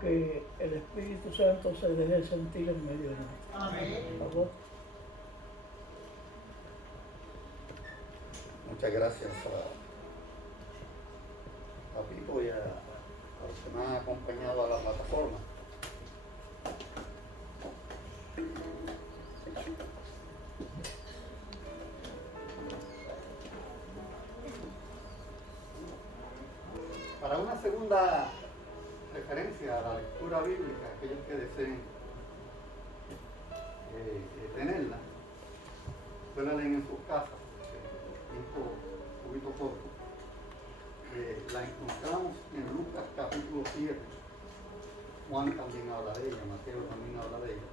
Que el Espíritu Santo se deje sentir en medio de nosotros. Amén. Por favor. Muchas gracias a Pipo y a los que me han acompañado a la plataforma. Para una segunda referencia a la lectura bíblica, aquellos que deseen tenerla, ustedes la leen en sus casas, tiempo un poquito corto. La encontramos en Lucas capítulo 7. Juan también habla de ella, Mateo también habla de ella.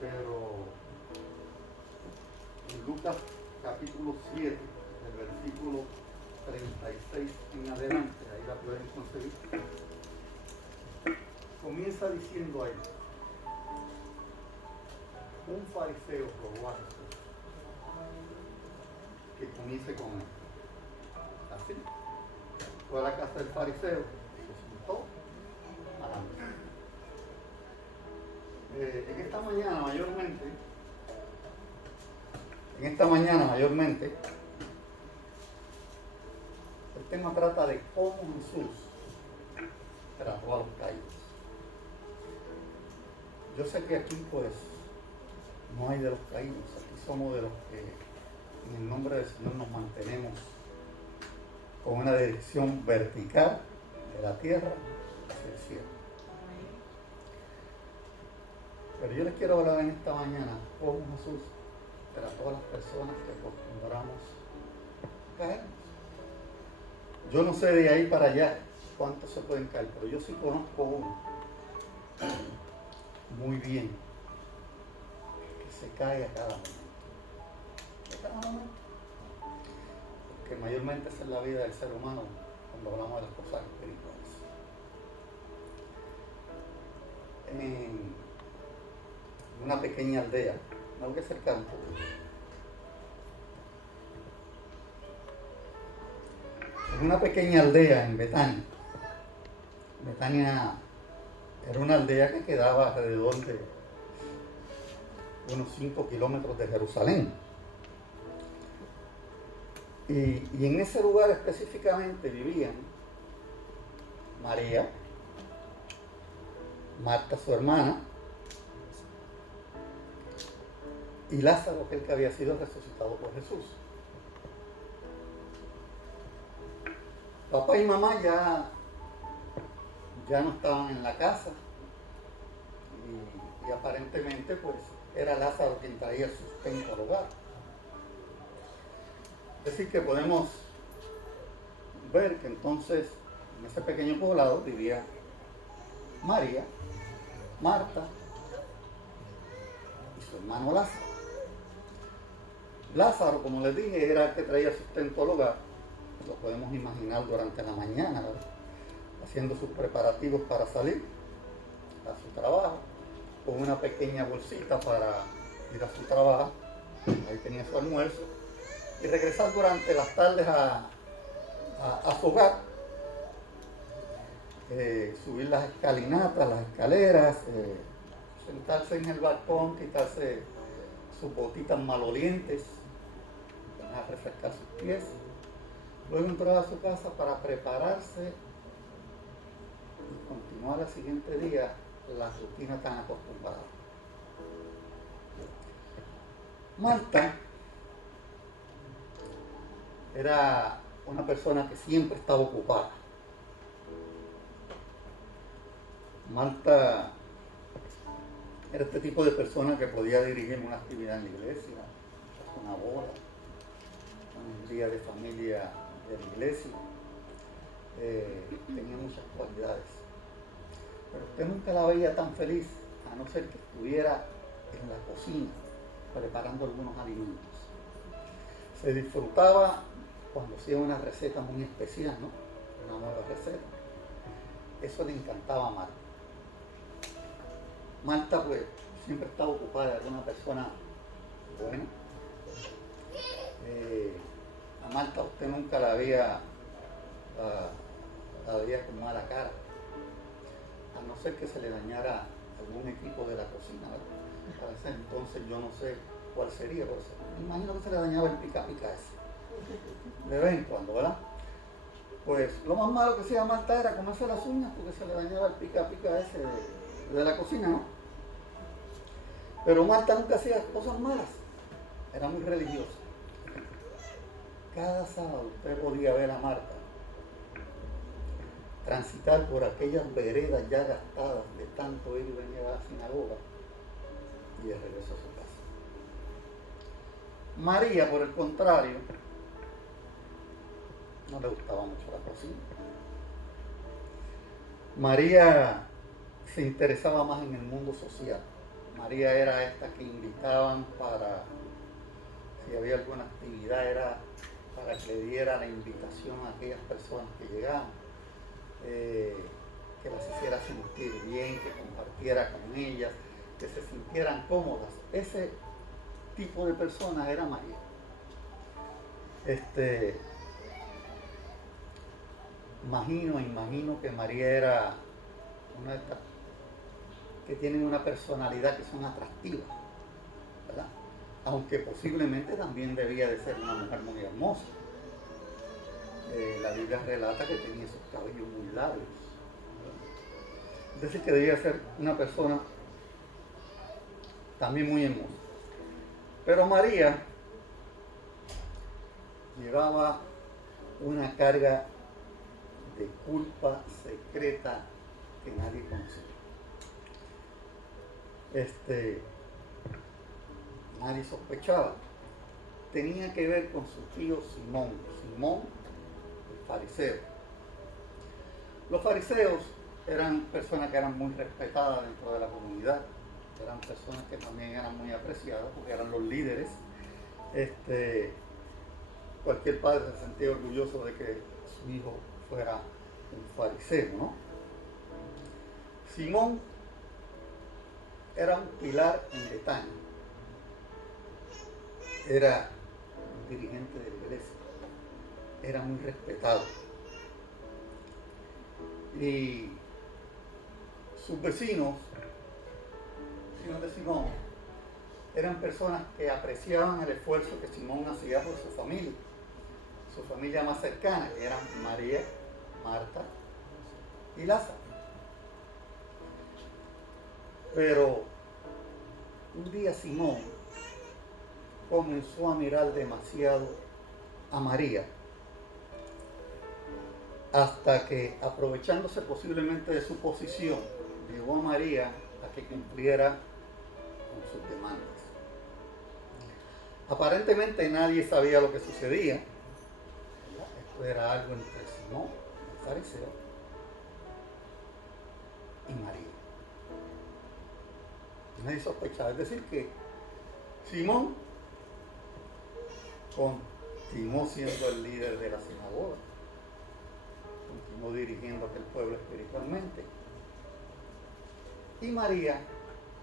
Pero en Lucas capítulo 7, del versículo 36 en adelante, ahí la pueden conseguir. Comienza diciendo ahí: un fariseo rogó a Jesús que comience con él. Así fue a la casa del fariseo, se sentó a la mesa. En esta mañana mayormente, el tema trata de cómo Jesús trató a los caídos. Yo sé que aquí pues no hay de los caídos, aquí somos de los que en el nombre del Señor nos mantenemos con una dirección vertical de la tierra hacia el cielo. Pero yo les quiero hablar en esta mañana cómo Jesús trató a las personas que acostumbramos a caernos. Yo no sé de ahí para allá cuántos se pueden caer, pero yo sí conozco uno muy bien que se cae a cada momento. A cada momento. Porque mayormente esa es la vida del ser humano cuando hablamos de las cosas espirituales. En una pequeña aldea, me voy a acercar un poco. En una pequeña aldea en Betania. Betania era una aldea que quedaba alrededor de unos 5 kilómetros de Jerusalén. Y en ese lugar específicamente vivían María, Marta su hermana, y Lázaro, aquel que había sido resucitado por Jesús. Papá y mamá ya no estaban en la casa y aparentemente pues era Lázaro quien traía el sustento al hogar. Es decir que podemos ver que entonces en ese pequeño poblado vivía María, Marta y su hermano Lázaro. Lázaro, como les dije, era el que traía sustento al hogar. Lo podemos imaginar durante la mañana, ¿verdad?, haciendo sus preparativos para salir a su trabajo, con una pequeña bolsita para ir a su trabajo. Ahí tenía su almuerzo y regresar durante las tardes a su hogar, subir las escalinatas, las escaleras, sentarse en el balcón, quitarse sus botitas malolientes, a refrescar sus pies, luego entrar a su casa para prepararse y continuar al siguiente día la rutina tan acostumbrada. Marta era una persona que siempre estaba ocupada. Marta era este tipo de persona que podía dirigir una actividad en la iglesia, una boda, un día de familia de la iglesia. Tenía muchas cualidades. Pero usted nunca la veía tan feliz, a no ser que estuviera en la cocina preparando algunos alimentos. Se disfrutaba cuando hacía una receta muy especial, ¿no?, una nueva receta. Eso le encantaba a Marta. Marta pues siempre estaba ocupada, era una persona buena. A Marta usted nunca la veía con mala cara. ser que se le dañara algún equipo de la cocina, ¿verdad? Para ese entonces yo no sé cuál sería, pero me imagino que se le dañaba el pica-pica ese, de vez en cuando, ¿verdad? Pues lo más malo que hacía Marta era comerse las uñas porque se le dañaba el pica-pica ese de la cocina, ¿no? Pero Marta nunca hacía cosas malas, era muy religiosa. Cada sábado usted podía ver a Marta transitar por aquellas veredas ya gastadas de tanto ir y venir a la sinagoga y de regreso a su casa. María, por el contrario, no le gustaba mucho la cocina. María se interesaba más en el mundo social. María era esta que invitaban para, si había alguna actividad, era para que le diera la invitación a aquellas personas que llegaban, que las hiciera sentir bien, que compartiera con ellas, que se sintieran cómodas. Ese tipo de personas era María. Imagino que María era una de estas que tienen una personalidad que son atractivas, ¿verdad? Aunque posiblemente también debía de ser una mujer muy hermosa. La Biblia relata que tenía sus cabellos muy largos, ¿verdad? Es decir, que debía ser una persona también muy hermosa. Pero María llevaba una carga de culpa secreta que nadie conocía. Nadie sospechaba. Tenía que ver con su tío Simón, el fariseo. Los fariseos eran personas que eran muy respetadas dentro de la comunidad, eran personas que también eran muy apreciadas porque eran los líderes. Cualquier padre se sentía orgulloso de que su hijo fuera un fariseo, ¿no? Simón era un pilar en Betania, era un dirigente de la iglesia, era muy respetado. Y sus vecinos de Simón, eran personas que apreciaban el esfuerzo que Simón hacía por su familia más cercana, que eran María, Marta y Lázaro. Pero un día Simón comenzó a mirar demasiado a María, hasta que, aprovechándose posiblemente de su posición, llevó a María a que cumpliera con sus demandas. Aparentemente nadie sabía lo que sucedía. Esto era algo entre Simón, el fariseo, y María. Nadie sospechaba. Es decir, que Simón continuó siendo el líder de la sinagoga, continuó dirigiendo a aquel pueblo espiritualmente. Y María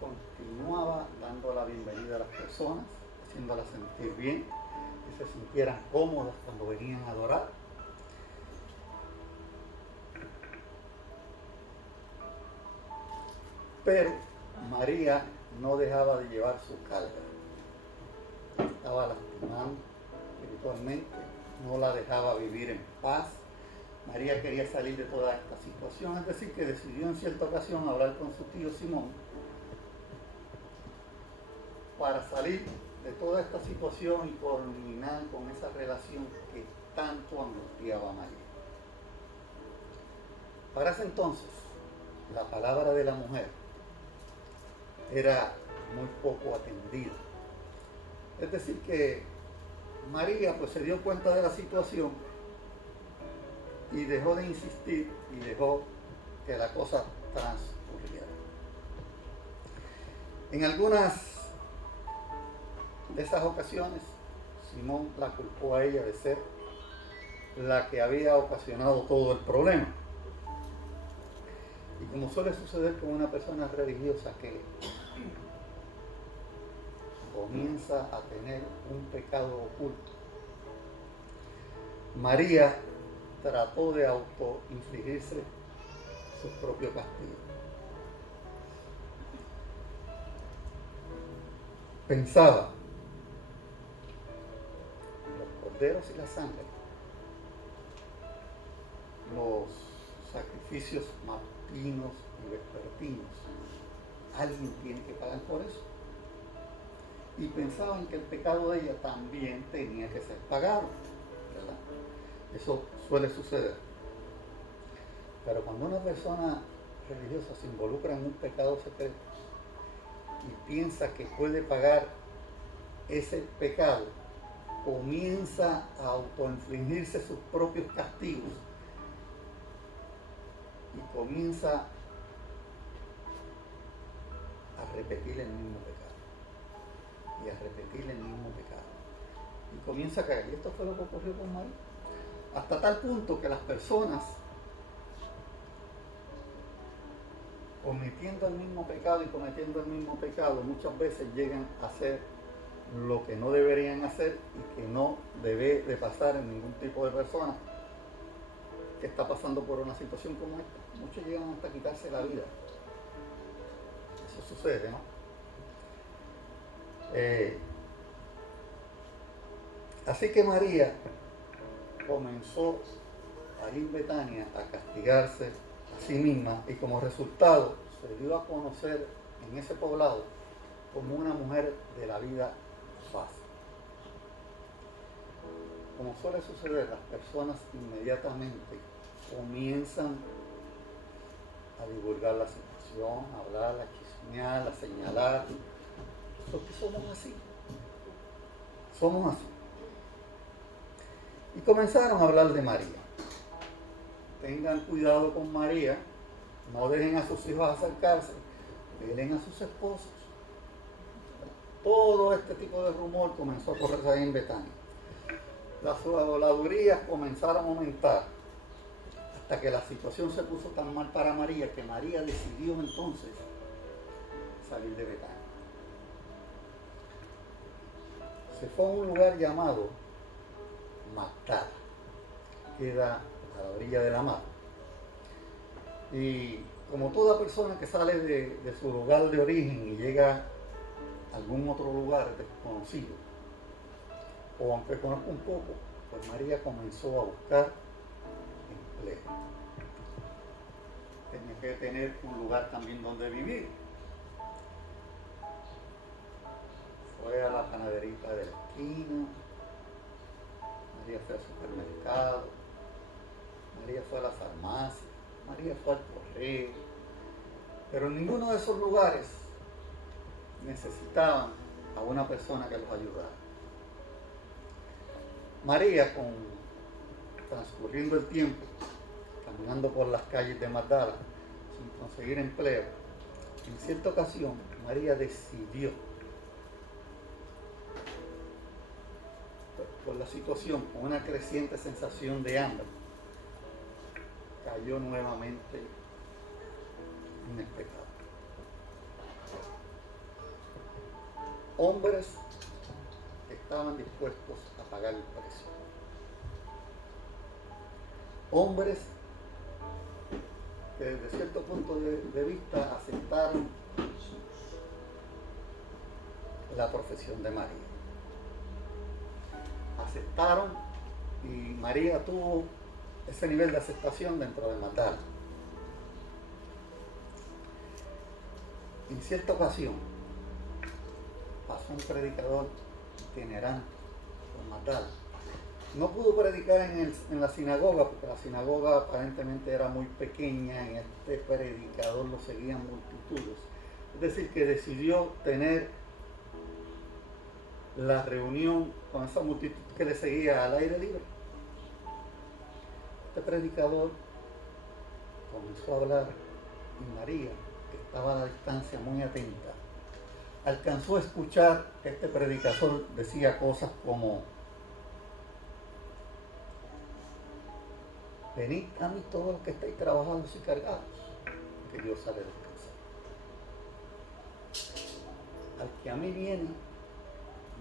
continuaba dando la bienvenida a las personas, haciéndolas sentir bien, que se sintieran cómodas cuando venían a adorar. Pero María no dejaba de llevar su carga. Estaba lastimando espiritualmente, no la dejaba vivir en paz. María quería salir de toda esta situación, es decir, que decidió en cierta ocasión hablar con su tío Simón para salir de toda esta situación y culminar con esa relación que tanto angustiaba a María. Para ese entonces, la palabra de la mujer era muy poco atendida. Es decir, que María pues se dio cuenta de la situación y dejó de insistir y dejó que la cosa transcurriera. En algunas de esas ocasiones, Simón la culpó a ella de ser la que había ocasionado todo el problema. Y como suele suceder con una persona religiosa que comienza a tener un pecado oculto, María trató de autoinfligirse su propio castigo. pensaba, los corderos y la sangre, los sacrificios matutinos y vespertinos, alguien tiene que pagar por eso. Y pensaban que el pecado de ella también tenía que ser pagado, ¿verdad? Eso suele suceder. Pero cuando una persona religiosa se involucra en un pecado secreto y piensa que puede pagar ese pecado, comienza a autoinfligirse sus propios castigos y comienza a repetir el mismo pecado y a repetir el mismo pecado y comienza a caer. Y esto fue lo que ocurrió con María, hasta tal punto que las personas, cometiendo el mismo pecado, muchas veces llegan a hacer lo que no deberían hacer y que no debe de pasar en ningún tipo de persona que está pasando por una situación como esta. Muchos llegan hasta quitarse la vida. Eso sucede, ¿no? Así que María comenzó ahí en Betania a castigarse a sí misma y como resultado se dio a conocer en ese poblado como una mujer de la vida fácil. Como suele suceder, las personas inmediatamente comienzan a divulgar la situación, a hablar, a chismear, a señalar, porque somos así. Somos así. Y comenzaron a hablar de María. Tengan cuidado con María, no dejen a sus hijos acercarse, velen a sus esposos. Todo este tipo de rumor comenzó a correrse ahí en Betania. Las habladurías comenzaron a aumentar hasta que la situación se puso tan mal para María que María decidió entonces salir de Betania. Se fue a un lugar llamado Magdala, que queda a la orilla de la mar. Y como toda persona que sale de su lugar de origen y llega a algún otro lugar desconocido, o aunque conozca un poco, pues María comenzó a buscar empleo. Tenía que tener un lugar también donde vivir. Fue a la panaderita de la esquina, María fue al supermercado, María fue a la farmacia, María fue al correo, pero en ninguno de esos lugares necesitaban a una persona que los ayudara. María, transcurriendo el tiempo, caminando por las calles de Magdala, sin conseguir empleo, en cierta ocasión María decidió, por la situación, con una creciente sensación de hambre, cayó nuevamente en el pecado. Hombres que estaban dispuestos a pagar el precio. Hombres que desde cierto punto de vista aceptaron la profesión de María. Aceptaron y María tuvo ese nivel de aceptación dentro de Magdala. En cierta ocasión pasó un predicador itinerante por Magdala. No pudo predicar en la sinagoga porque la sinagoga aparentemente era muy pequeña, en este predicador lo seguían multitudes. Es decir, que decidió tener la reunión con esa multitud que le seguía al aire libre. Este predicador comenzó a hablar y María, que estaba a la distancia muy atenta, alcanzó a escuchar que este predicador decía cosas como: venid a mí todos los que estáis trabajando y cargados, que Dios haré descansar. Al que a mí viene,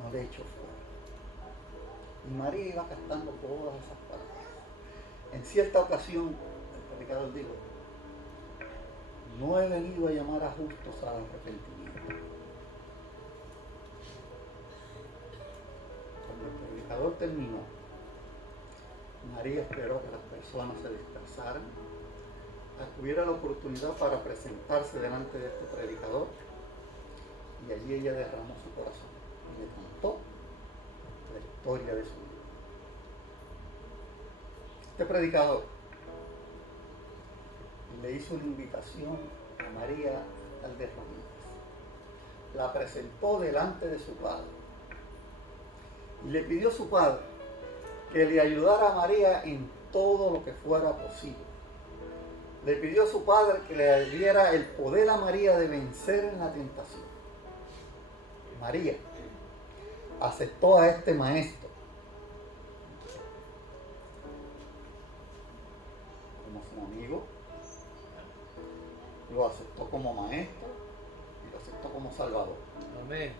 no le echo fuera. Y María iba captando todas esas palabras. En cierta ocasión, el predicador dijo: no he venido a llamar a justos al arrepentimiento, predicador terminó, María esperó que las personas se dispersaran, tuviera la oportunidad para presentarse delante de este predicador, y allí ella derramó su corazón y le contó la historia de su vida. Este predicador le hizo una invitación a María al de rodillas, la presentó delante de su padre y le pidió a su padre que le ayudara a María en todo lo que fuera posible. Le pidió a su padre que le diera el poder a María de vencer en la tentación. María aceptó a este maestro como su amigo, lo aceptó como maestro y lo aceptó como salvador. Amén.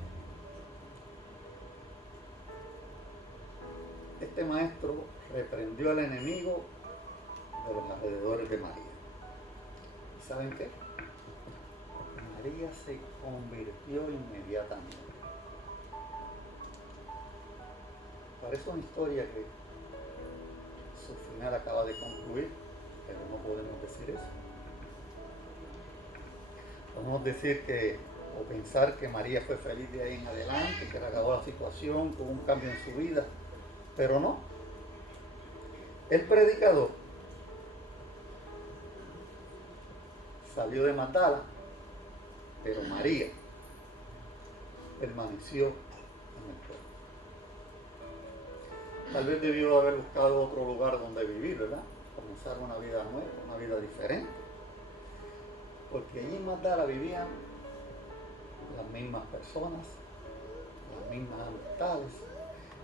Este maestro reprendió al enemigo de los alrededores de María. ¿Y saben qué? María se convirtió inmediatamente. Parece una historia que su final acaba de concluir, pero no podemos decir eso. Podemos decir que, o pensar que María fue feliz de ahí en adelante, que le acabó la situación, con un cambio en su vida, pero no. El predicador salió de Magdala, pero María permaneció en el pueblo. Tal vez debió haber buscado otro lugar donde vivir, ¿verdad? Comenzar una vida nueva, una vida diferente. Porque allí en Magdala vivían las mismas personas, las mismas amistades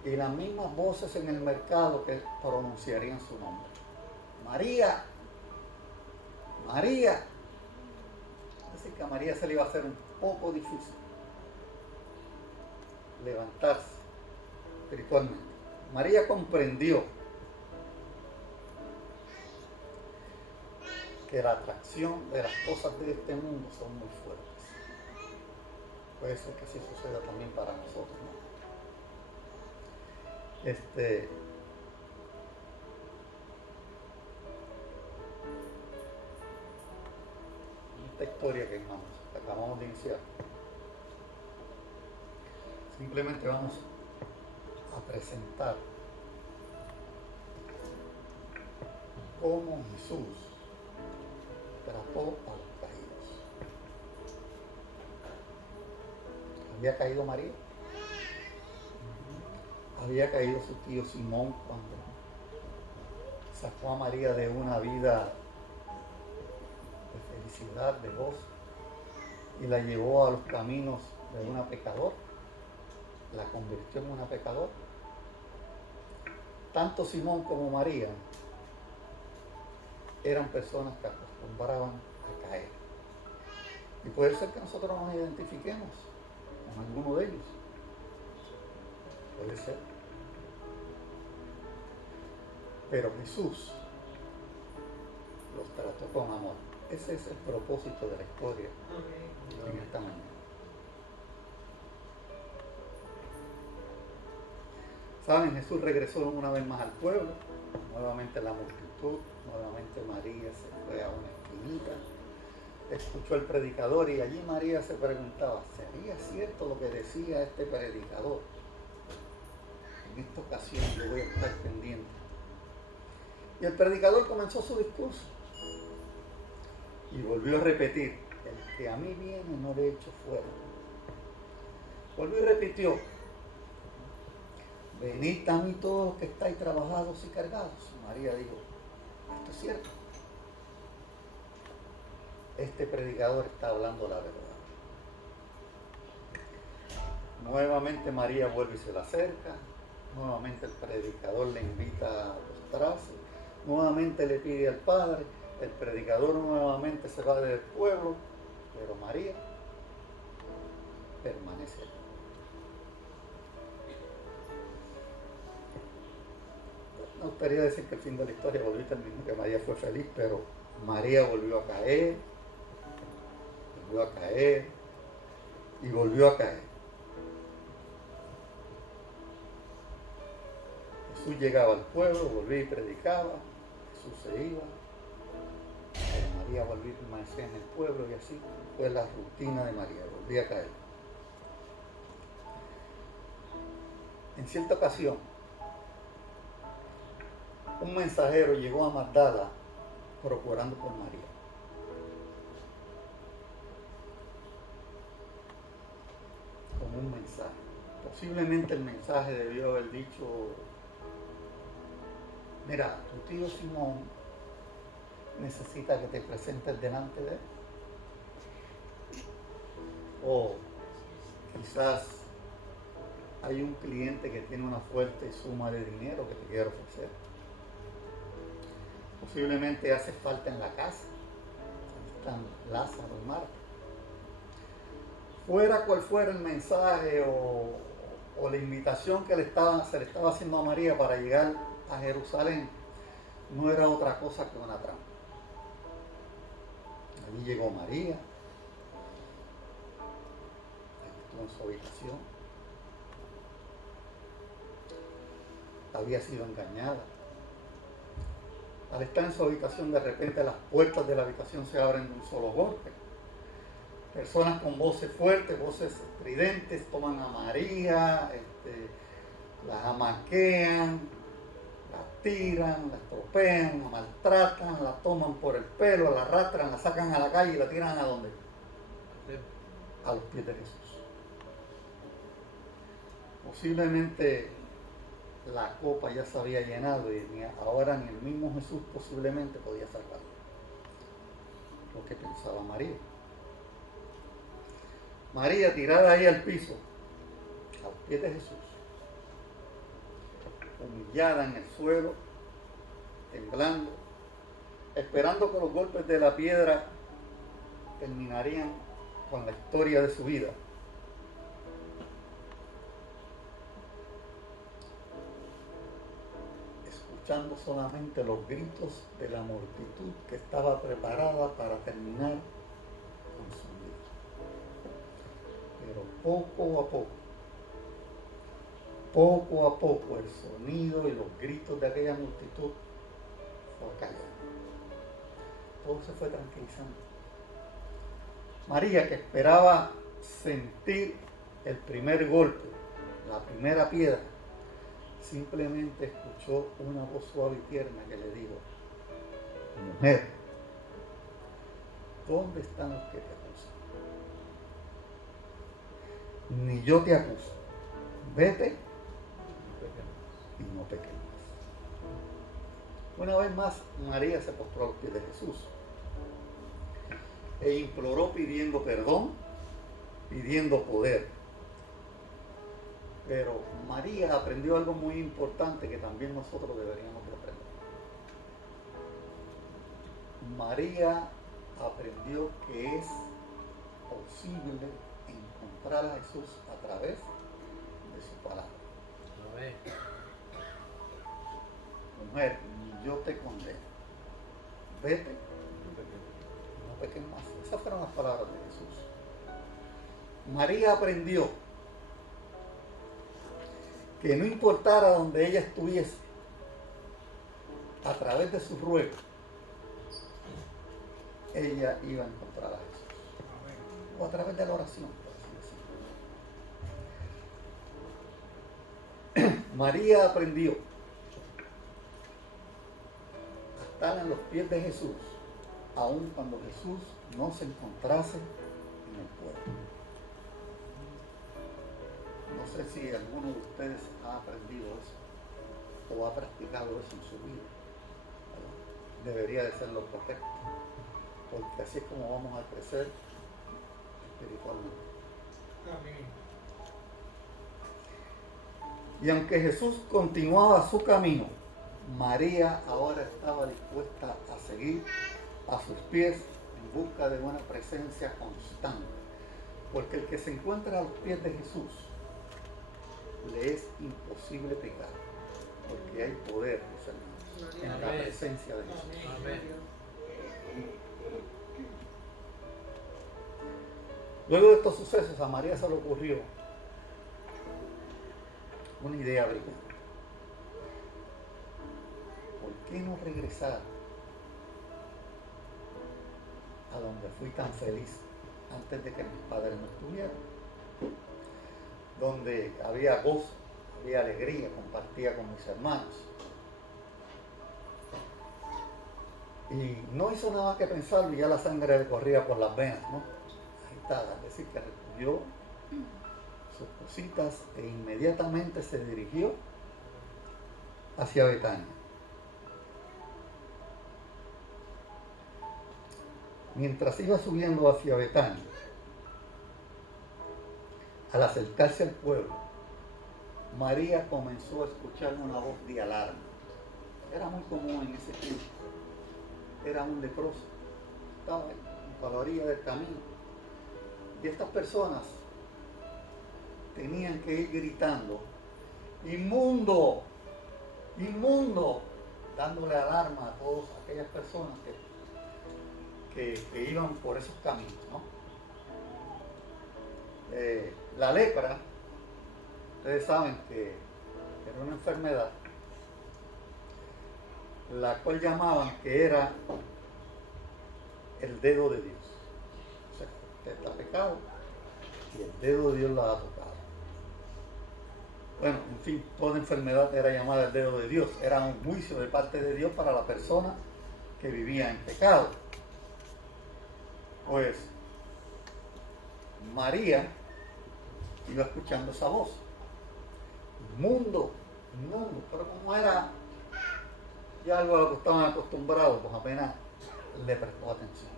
y las mismas voces en el mercado que pronunciarían su nombre. María, María. Así que a María se le iba a hacer un poco difícil levantarse espiritualmente. María comprendió que la atracción de las cosas de este mundo son muy fuertes. Puede ser que así suceda también para nosotros, ¿no? Esta historia que acabamos de iniciar, simplemente vamos a presentar cómo Jesús trató a los caídos. ¿Había caído María? Había caído su tío Simón cuando sacó a María de una vida de felicidad, de gozo, y la llevó a los caminos de una pecadora, la convirtió en una pecadora. Tanto Simón como María eran personas que acostumbraban a caer. Y puede ser que nosotros nos identifiquemos con alguno de ellos. Puede ser. Pero Jesús los trató con amor. Ese es el propósito de la historia en esta mañana. Saben, Jesús regresó una vez más al pueblo, nuevamente la multitud, nuevamente María se fue a una esquinita, escuchó al predicador y allí María se preguntaba, ¿sería cierto lo que decía este predicador? En esta ocasión yo voy a estar pendiente. Y el predicador comenzó su discurso y volvió a repetir, el que a mí viene no le echo fuera. Volvió y repitió, venid a mí todos los que estáis trabajados y cargados. María dijo, esto es cierto. Este predicador está hablando la verdad. Nuevamente María vuelve y se le acerca. Nuevamente el predicador le invita a postrarse. Nuevamente le pide al Padre. El predicador nuevamente se va del pueblo. Pero María permanece allí. No gustaría decir que el fin de la historia volvió y terminó, que María fue feliz, pero María volvió a caer y volvió a caer. Jesús llegaba al pueblo, volvía y predicaba, Jesús se iba, María volvía y permanecía en el pueblo y así fue la rutina de María, volvía a caer. En cierta ocasión, un mensajero llegó a Magdala procurando por María. Con un mensaje. Posiblemente el mensaje debió haber dicho: mira, tu tío Simón necesita que te presentes delante de él. O quizás hay un cliente que tiene una fuerte suma de dinero que te quiere ofrecer. Posiblemente hace falta en la casa. Ahí están Lázaro y Marta. Fuera cual fuera el mensaje o la invitación que se le estaba haciendo a María para llegar a Jerusalén, no era otra cosa que una trampa. Allí llegó María, estuvo en su habitación, había sido engañada. Al estar en su habitación, de repente las puertas de la habitación se abren de un solo golpe. Personas con voces fuertes, voces estridentes, toman a María, la jamaquean, la tiran, la estropean, la maltratan, la toman por el pelo, la arrastran, la sacan a la calle y la tiran ¿a dónde? A los pies de Jesús. Posiblemente la copa ya se había llenado y ahora ni el mismo Jesús posiblemente podía salvarlo. Lo que pensaba María. María tirada ahí al piso, a los pies de Jesús, humillada en el suelo, temblando, esperando que los golpes de la piedra terminarían con la historia de su vida. Escuchando solamente los gritos de la multitud que estaba preparada para terminar con su vida. Pero poco a poco, el sonido y los gritos de aquella multitud fue callando. Todo se fue tranquilizando. María, que esperaba sentir el primer golpe, la primera piedra, simplemente escuchó una voz suave y tierna que le dijo: mujer, ¿dónde están los que te acusan? Ni yo te acuso. Vete y no peques más. Una vez más, María se postró a los pies de Jesús e imploró pidiendo perdón, pidiendo poder. Pero María aprendió algo muy importante que también nosotros deberíamos de aprender. María aprendió que es posible encontrar a Jesús a través de su palabra. Amén. Mujer, yo te condeno. Vete, no peques más. Esas fueron las palabras de Jesús. María aprendió que no importara donde ella estuviese, a través de su ruego, ella iba a encontrar a Jesús. O a través de la oración, por así decirlo. María aprendió a estar en los pies de Jesús, aun cuando Jesús no se encontrase en el pueblo. No sé si alguno de ustedes ha aprendido eso o ha practicado eso en su vida. Debería de ser lo correcto, porque así es como vamos a crecer espiritualmente. Amén. Y aunque Jesús continuaba su camino, María ahora estaba dispuesta a seguir a sus pies en busca de una presencia constante, porque el que se encuentra a los pies de Jesús le es imposible pecar, porque hay poder, mis hermanos, en la presencia de Jesús. Amén. Luego de estos sucesos, a María se le ocurrió una idea brillante. qué no regresar a donde fui tan feliz antes de que mis padres no estuvieran? Donde había gozo, había alegría, compartía con mis hermanos. Y no hizo nada más que pensarlo y ya la sangre le corría por las venas, ¿no? Agitada, es decir, que recogió sus cositas e inmediatamente se dirigió hacia Betania. Mientras iba subiendo hacia Betania, al acercarse al pueblo, María comenzó a escuchar una voz de alarma. Era muy común en ese tiempo. Era un leproso. Estaba en la orilla del camino. Y estas personas tenían que ir gritando: ¡inmundo! ¡Inmundo! Dándole alarma a todas aquellas personas que iban por esos caminos, ¿no? La lepra, ustedes saben que era una enfermedad la cual llamaban que era el dedo de Dios. O sea, usted está pecado y el dedo de Dios la ha tocado. Bueno, en fin, toda enfermedad era llamada el dedo de Dios. Era un juicio de parte de Dios para la persona que vivía en pecado. Pues María iba escuchando esa voz. Inmundo, inmundo. Pero como era ya algo a lo que estaban acostumbrados, pues apenas le prestó atención.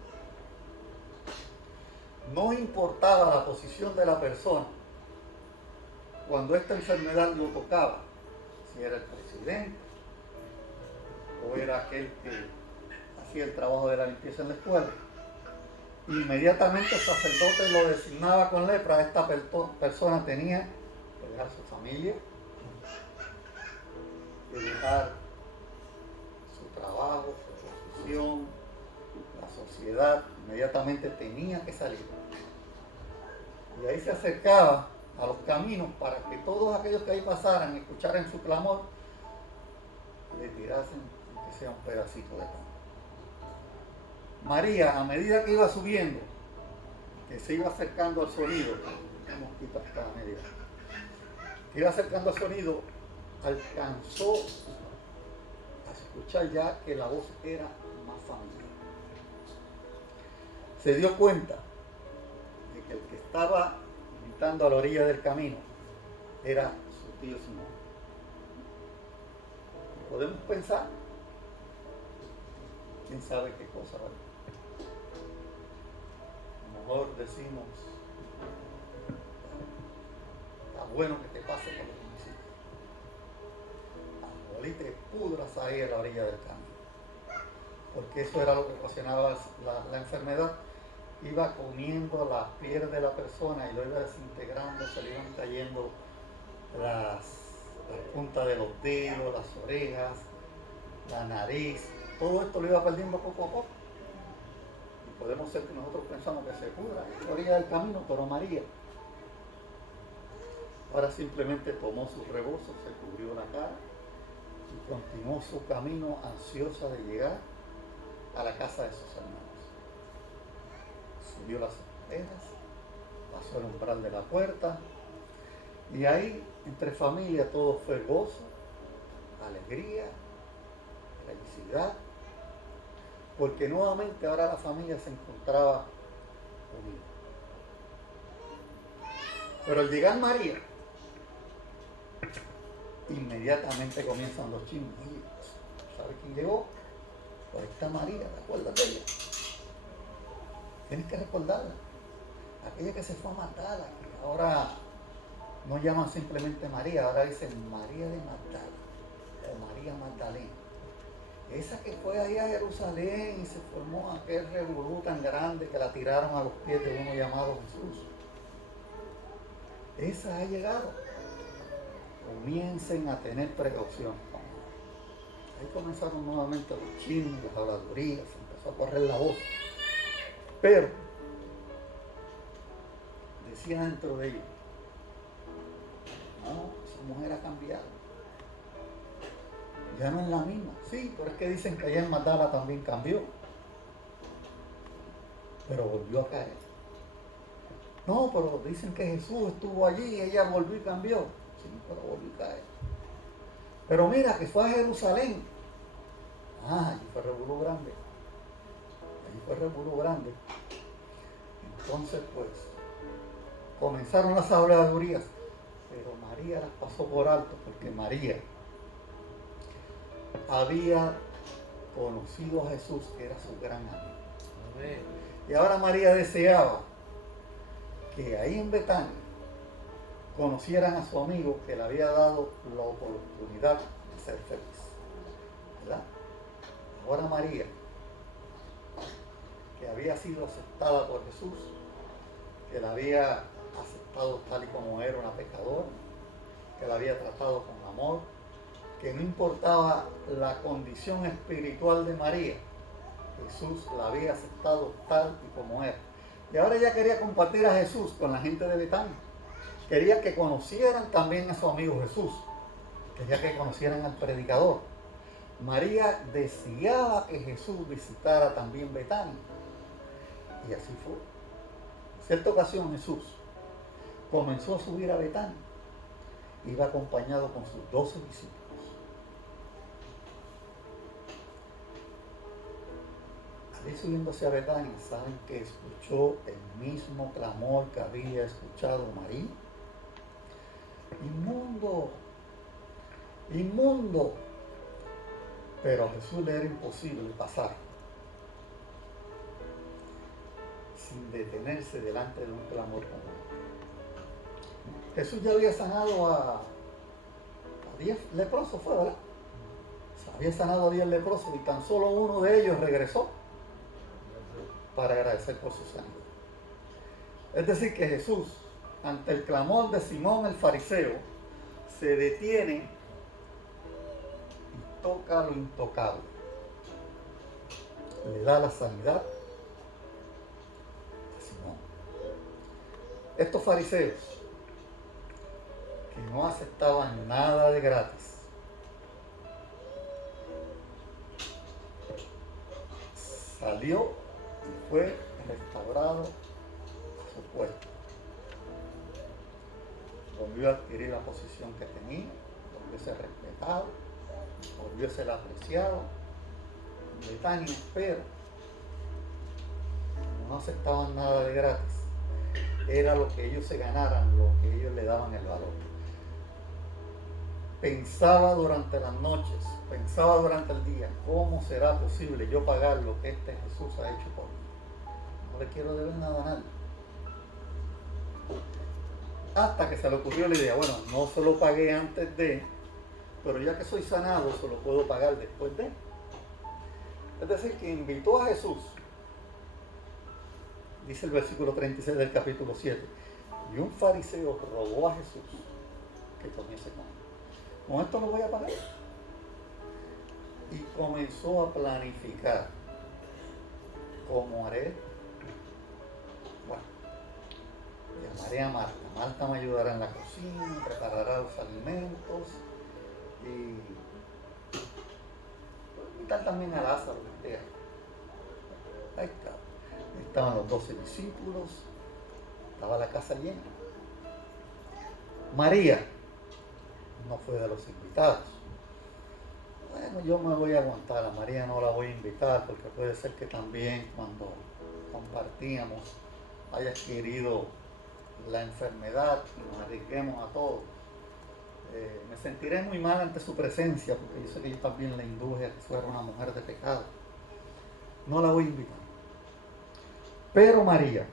No importaba la posición de la persona cuando esta enfermedad lo tocaba, si era el presidente o era aquel que hacía el trabajo de la limpieza en la escuela. Inmediatamente el sacerdote lo designaba con lepra. Esta persona tenía que dejar su familia, que dejar su trabajo, su profesión, la sociedad. Inmediatamente tenía que salir. Y ahí se acercaba a los caminos para que todos aquellos que ahí pasaran, escucharan su clamor, le tirasen que sea un pedacito de pan. María, a medida que iba subiendo, que se iba acercando al sonido, mosquita está a media, que iba acercando al sonido, alcanzó a escuchar ya que la voz era más familiar. Se dio cuenta de que el que estaba gritando a la orilla del camino era su tío Simón. Podemos pensar, quién sabe qué cosa, ¿verdad? A lo mejor decimos: está bueno que te pase por lo que me hiciste. A te pudras ahí a la orilla del camino. Porque eso era lo que ocasionaba la enfermedad. Iba comiendo las pieles de la persona y lo iba desintegrando, se le iban cayendo las puntas de los dedos, las orejas, la nariz. Todo esto lo iba perdiendo poco a poco. Y podemos ser que nosotros pensamos que se pudra a la orilla del camino, pero María ahora simplemente tomó sus rebozos, se cubrió la cara y continuó su camino ansiosa de llegar a la casa de sus hermanos. Subió las escaleras, pasó el umbral de la puerta y ahí, entre familia, todo fue gozo, alegría, felicidad, porque nuevamente ahora la familia se encontraba unida. Pero al llegar María, inmediatamente comienzan los chismes. Oye, ¿sabes quién llegó? Pues está María, ¿te acuerdas de ella? Tienes que recordarla. Aquella que se fue a matar, que ahora no llaman simplemente María, ahora dicen María de Magdala o María Magdalena. Esa que fue ahí a Jerusalén y se formó aquel revolú tan grande que la tiraron a los pies de uno llamado Jesús. Esa ha llegado. Comiencen a tener precaución. Ahí comenzaron nuevamente los chismes, las habladurías, se empezó a correr la voz. Pero decía dentro de ellos: no, esa mujer ha cambiado. ya no es la misma. Sí, pero es que dicen que allá en Magdala también cambió, pero volvió a caer. No, pero dicen que Jesús estuvo allí y ella volvió y cambió. Sí, pero volvió a caer. Pero mira, que fue a Jerusalén. Ah, allí fue revolú grande. Allí fue revolú grande. Entonces, pues, comenzaron las habladurías. Pero María las pasó por alto, porque María había conocido a Jesús, que era su gran amigo. Amén. Y ahora María deseaba que ahí en Betania conocieran a su amigo que le había dado la oportunidad de ser feliz. ¿Verdad? Ahora María, que había sido aceptada por Jesús, que la había aceptado tal y como era una pecadora, que la había tratado con amor, que no importaba la condición espiritual de María, Jesús la había aceptado tal y como era. Y ahora ella quería compartir a Jesús con la gente de Betania. Quería que conocieran también a su amigo Jesús. Quería que conocieran al predicador. María deseaba que Jesús visitara también Betania. Y así fue. En cierta ocasión Jesús comenzó a subir a Betania. Iba acompañado con sus 12 discípulos. Al ir subiendo hacia Betania, ¿saben que escuchó el mismo clamor que había escuchado María? Inmundo, inmundo. Pero a Jesús le era imposible pasar sin detenerse delante de un clamor como este. Jesús ya había sanado a 10 leprosos, fue, ¿verdad? Había sanado a 10 leprosos y tan solo uno de ellos regresó para agradecer por su sanidad. Es decir, que Jesús, ante el clamor de Simón el fariseo, se detiene y toca lo intocable. Le da la sanidad a Simón. Estos fariseos, que no aceptaban nada de gratis, salió y fue restaurado a su puesto. Volvió a adquirir la posición que tenía, volvió a ser respetado, volvió a ser apreciado. Betania, pero no aceptaban nada de gratis. Era lo que ellos se ganaran, lo que ellos le daban el valor. Pensaba durante las noches, pensaba durante el día, ¿cómo será posible yo pagar lo que este Jesús ha hecho por mí? No le quiero deber nada a nadie. Hasta que se le ocurrió la idea, bueno, no se lo pagué antes de, pero ya que soy sanado, se lo puedo pagar después de. Es decir, que invitó a Jesús, dice el versículo 36 del capítulo 7, y un fariseo robó a Jesús que comiese con él. Con esto lo voy a pagar. Y comenzó a planificar cómo haré. Bueno, llamaré a Marta. Marta me ayudará en la cocina, preparará los alimentos y voy a invitar también a Lázaro que esté ahí. Ahí está. Estaban los 12 discípulos, estaba la casa llena. María no fue de los invitados. Bueno, yo me voy a aguantar, a María no la voy a invitar porque puede ser que también cuando compartíamos haya adquirido la enfermedad y nos arriesguemos a todos. Me sentiré muy mal ante su presencia porque yo sé que yo también le induje a que fuera una mujer de pecado. No la voy a invitar. Pero María,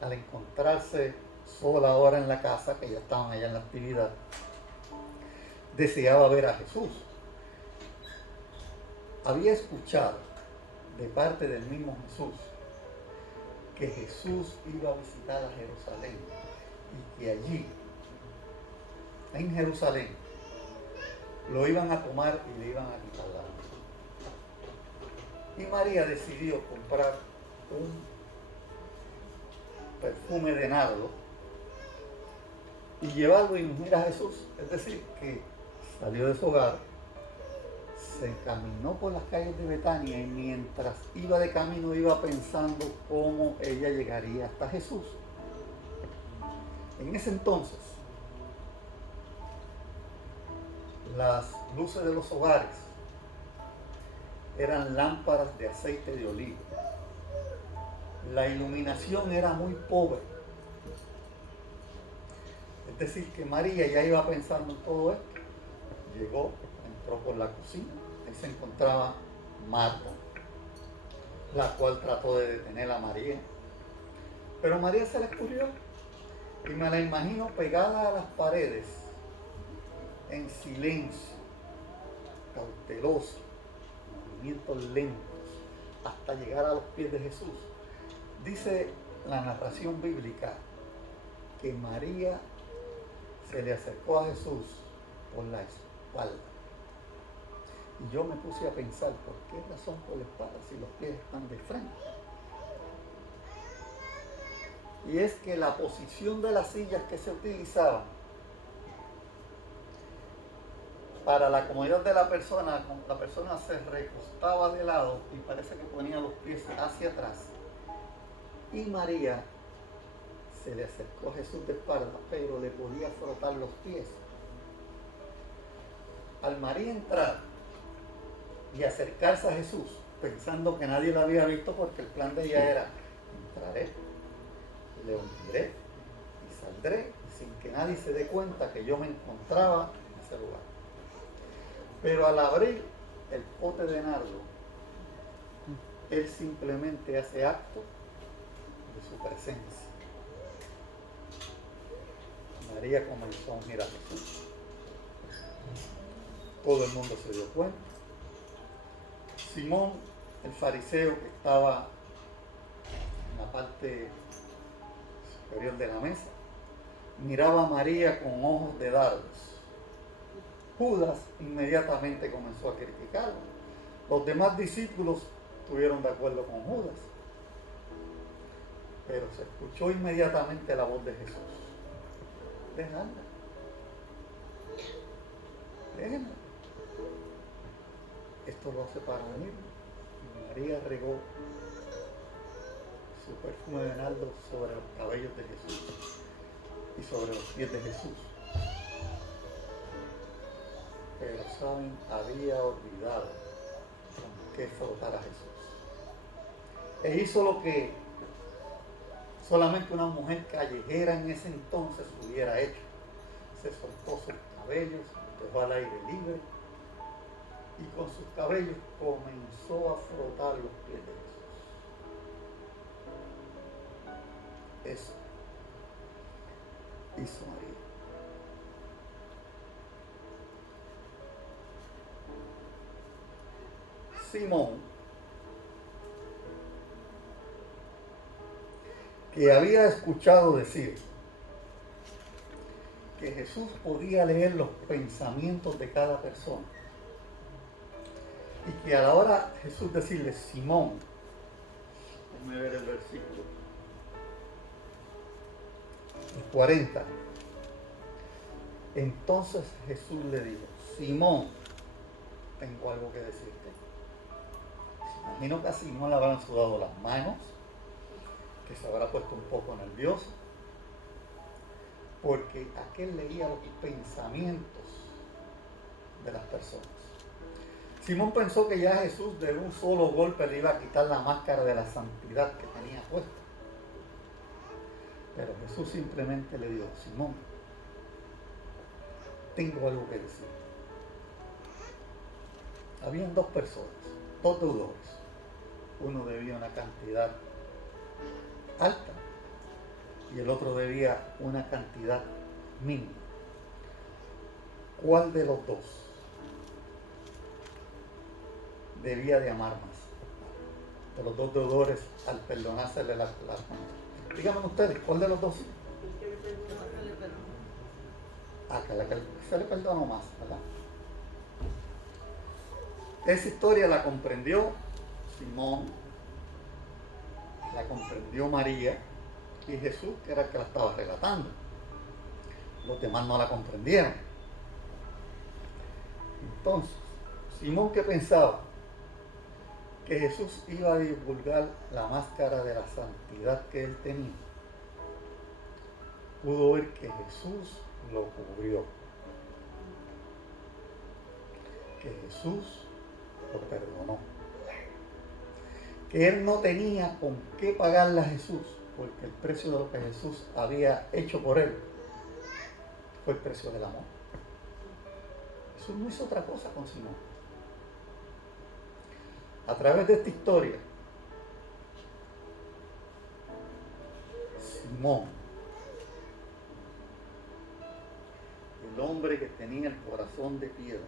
al encontrarse sola ahora en la casa, que ya estaban allá en la actividad, deseaba ver a Jesús. Había escuchado de parte del mismo Jesús que Jesús iba a visitar a Jerusalén y que allí, en Jerusalén, lo iban a tomar y le iban a quitar la vida. Y María decidió comprar un perfume de nardo y llevarlo y ungir a Jesús. Es decir, que salió de su hogar, se encaminó por las calles de Betania y mientras iba de camino iba pensando cómo ella llegaría hasta Jesús. En ese entonces, las luces de los hogares eran lámparas de aceite de oliva. La iluminación era muy pobre. Es decir, que María ya iba pensando en todo esto. Llegó, entró por la cocina, ahí se encontraba Marta, la cual trató de detener a María. Pero María se le escurrió y me la imagino pegada a las paredes, en silencio, cautelosa, movimientos lentos, hasta llegar a los pies de Jesús. Dice la narración bíblica que María se le acercó a Jesús por la espalda. Y yo me puse a pensar, ¿por qué razón por la espalda si los pies están de frente? Y es que la posición de las sillas que se utilizaban para la comodidad de la persona se recostaba de lado y parece que ponía los pies hacia atrás. Y María se le acercó a Jesús de espalda, pero le podía frotar los pies. Al María entrar y acercarse a Jesús, pensando que nadie la había visto porque el plan de ella era: entraré, le hundiré y saldré sin que nadie se dé cuenta que yo me encontraba en ese lugar. Pero al abrir el pote de nardo, él simplemente hace acto de su presencia. María comenzó a ungir a Jesús. Todo el mundo se dio cuenta. Simón, el fariseo que estaba en la parte superior de la mesa, miraba a María con ojos de dardos. Judas inmediatamente comenzó a criticarlo. Los demás discípulos estuvieron de acuerdo con Judas, pero se escuchó inmediatamente la voz de Jesús: déjala, déjala. Esto lo hace para unir. Y María regó su perfume de nardo sobre los cabellos de Jesús y sobre los pies de Jesús. Pero saben, había olvidado con qué frotar a Jesús. E hizo lo que solamente una mujer callejera en ese entonces hubiera hecho. Se soltó sus cabellos, dejó al aire libre y con sus cabellos comenzó a frotar los pies de Jesús. Eso hizo María. Simón, que había escuchado decir que Jesús podía leer los pensamientos de cada persona, y que a la hora Jesús decirle: Simón, déjame ver el versículo, el 40, entonces Jesús le dijo: Simón, tengo algo que decirte. Imagino que a Simón le habrán sudado las manos, que se habrá puesto un poco nervioso, porque aquel leía los pensamientos de las personas. Simón pensó que ya Jesús de un solo golpe le iba a quitar la máscara de la santidad que tenía puesta. Pero Jesús simplemente le dijo: Simón, tengo algo que decir. Habían dos personas, dos deudores. Uno debía una cantidad alta y el otro debía una cantidad mínima. ¿Cuál de los dos debía de amar más? De los dos deudores, al perdonársele la cuenta. Díganme ustedes, ¿cuál de los dos? Que se le perdonó más, ¿verdad? Esa historia la comprendió Simón, la comprendió María y Jesús, que era el que la estaba relatando. Los demás no la comprendieron. Entonces, Simón, que pensaba que Jesús iba a divulgar la máscara de la santidad que él tenía, pudo ver que Jesús lo cubrió, que Jesús lo perdonó, que él no tenía con qué pagarle a Jesús, porque el precio de lo que Jesús había hecho por él fue el precio del amor. Jesús no hizo otra cosa con Simón. A través de esta historia, Simón, el hombre que tenía el corazón de piedra,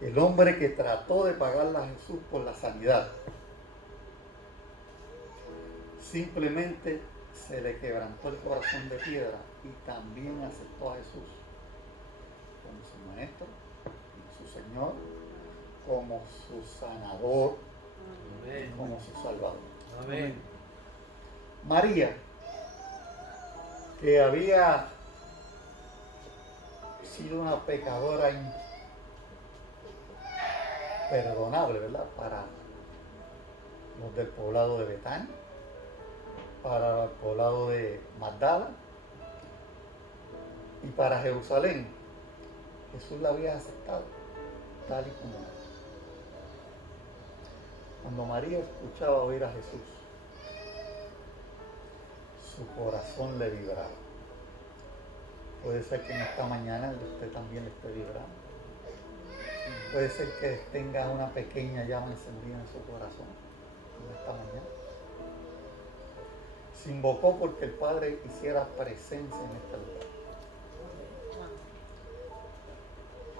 el hombre que trató de pagarle a Jesús por la sanidad, simplemente se le quebrantó el corazón de piedra y también aceptó a Jesús como su maestro, como su Señor, como su sanador, Amén. como su salvador. Amén. María, que había sido una pecadora imperdonable, ¿verdad? Para los del poblado de Betania, para el poblado de Magdala y para Jerusalén. Jesús la había aceptado tal y como era. Cuando María escuchaba oír a Jesús, su corazón le vibraba. Puede ser que en esta mañana usted también le esté vibrando. Puede ser que tenga una pequeña llama encendida en su corazón en esta mañana. Se invocó porque el Padre hiciera presencia en este lugar.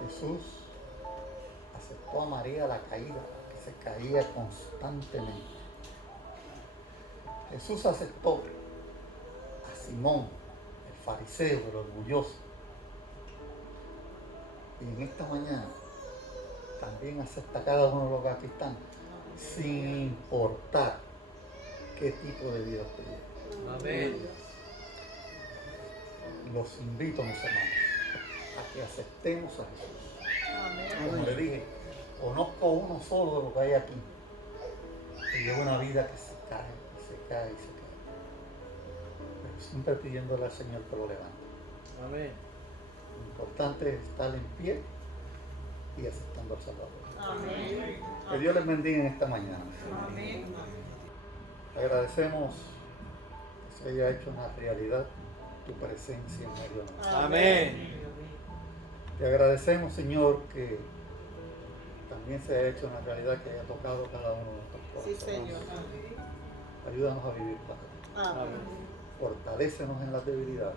Jesús aceptó a María la caída, que se caía constantemente. Jesús aceptó a Simón, el fariseo, el orgulloso. Y en esta mañana también acepta a cada uno de los que aquí están, sin importar qué tipo de vida usted lleva. Amén. Los invito, mis hermanos, a que aceptemos a Jesús. Como le dije, conozco uno solo de lo que hay aquí, que lleva una vida que se cae, y se cae, y se cae. Pero siempre pidiéndole al Señor que lo levante. Amén. Lo importante es estar en pie y aceptando al Salvador. Amén. Que Dios les bendiga en esta mañana. Amén. Agradecemos que se haya hecho una realidad tu presencia en medio de nosotros. Amén. Te agradecemos, Señor, que también se haya hecho una realidad que haya tocado cada uno de nuestros Sí, corazones. Señor. Ayúdanos a vivir, Padre. Amén. Fortalécenos en las debilidades.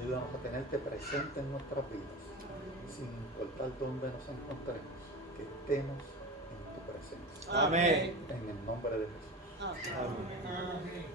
Ayúdanos a tenerte presente en nuestras vidas, sin importar dónde nos encontremos, que estemos en tu presencia. Amén. En el nombre de Jesús. Amén.